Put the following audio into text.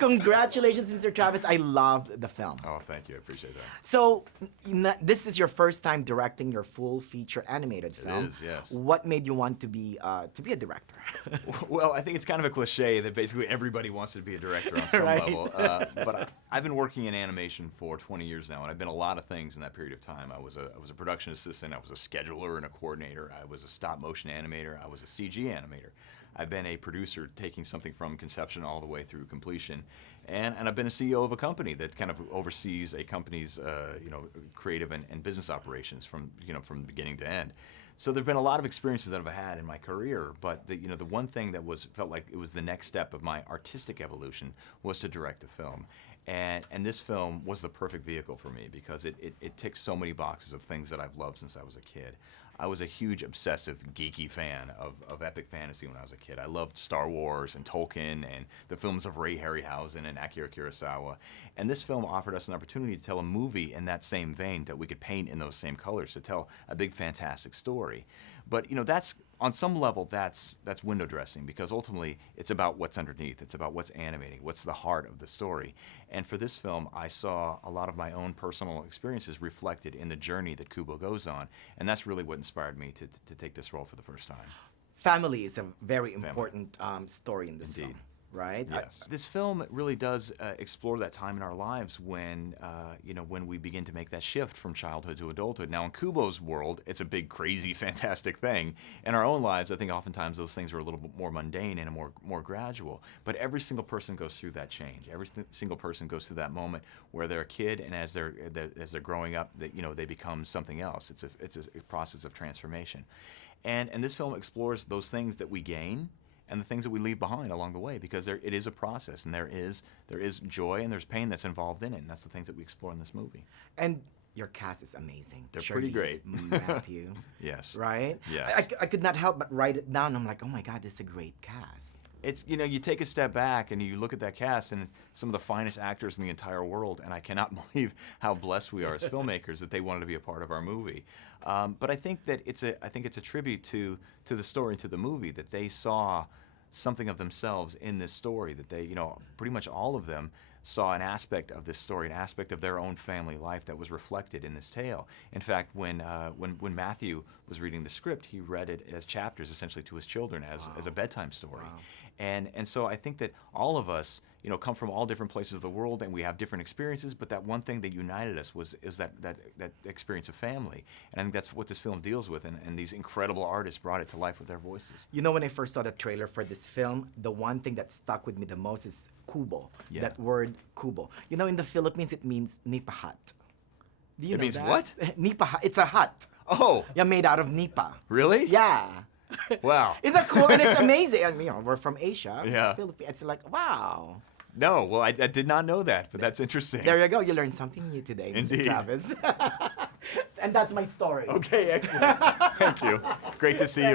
Congratulations, Mr. Travis. I loved the film. Oh, thank you. I appreciate that. So, this is your first time directing your full feature animated film. It is, yes. What made you want to be a director? Well, I think it's kind of a cliche that basically everybody wants to be a director on some Right. level. But I've been working in animation for 20 years now, and I've been a lot of things in that period of time. I was a production assistant, I was a scheduler and a coordinator, I was a stop motion animator, I was a CG animator. I've been a producer taking something from conception all the way through completion. And I've been a CEO of a company that kind of oversees a company's creative and business operations from from beginning to end. So there've been a lot of experiences that I've had in my career, but the one thing that felt like it was the next step of my artistic evolution was to direct a film. And this film was the perfect vehicle for me because it ticks so many boxes of things that I've loved since I was a kid. I was a huge, obsessive, geeky fan of epic fantasy when I was a kid. I loved Star Wars and Tolkien and the films of Ray Harryhausen and Akira Kurosawa. And this film offered us an opportunity to tell a movie in that same vein that we could paint in those same colors, to tell a big, fantastic story. But that's on some level that's window dressing, because ultimately it's about what's underneath. It's about what's animating, what's the heart of the story. And for this film, I saw a lot of my own personal experiences reflected in the journey that Kubo goes on, and that's really what inspired me to take this role for the first time. Family is a very important story in this Indeed. film, right? Yes. This film really does explore that time in our lives when, when we begin to make that shift from childhood to adulthood. Now, in Kubo's world, it's a big, crazy, fantastic thing. In our own lives, I think oftentimes those things are a little bit more mundane and more gradual. But every single person goes through that change. Every single person goes through that moment where they're a kid, and as they're growing up, they become something else. It's a process of transformation. And this film explores those things that we gain and the things that we leave behind along the way, because it is a process, and there is joy and there's pain that's involved in it, and that's the things that we explore in this movie. And your cast is amazing. They're pretty great. Matthew. Yes. Right? Yes. I could not help but write it down. I'm like, oh my God, this is a great cast. It's, you take a step back and you look at that cast, and some of the finest actors in the entire world, and I cannot believe how blessed we are as filmmakers that they wanted to be a part of our movie. But I think that it's a tribute to the story, to the movie, that they saw something of themselves in this story, that they, pretty much all of them saw an aspect of this story, an aspect of their own family life that was reflected in this tale. In fact, when Matthew was reading the script, he read it as chapters, essentially, to his children as a bedtime story. Wow. And so I think that all of us, come from all different places of the world, and we have different experiences, but that one thing that united us is that experience of family. And I think that's what this film deals with, and these incredible artists brought it to life with their voices. When I first saw the trailer for this film, the one thing that stuck with me the most is Kubo. Yeah. That word Kubo. In the Philippines, it means nipa hut. Do you It know means that? what? Nipa hut. It's a hut. Oh, Yeah, made out of nipa. really? Yeah. Wow. Isn't that cool? And it's amazing. And, we're from Asia. Yeah. It's Philippines. It's like, wow. No, well, I did not know that, but that's interesting. There you go. You learned something new today, Mr. Indeed. Travis. And that's my story. Okay, excellent. Thank you. Great to see you.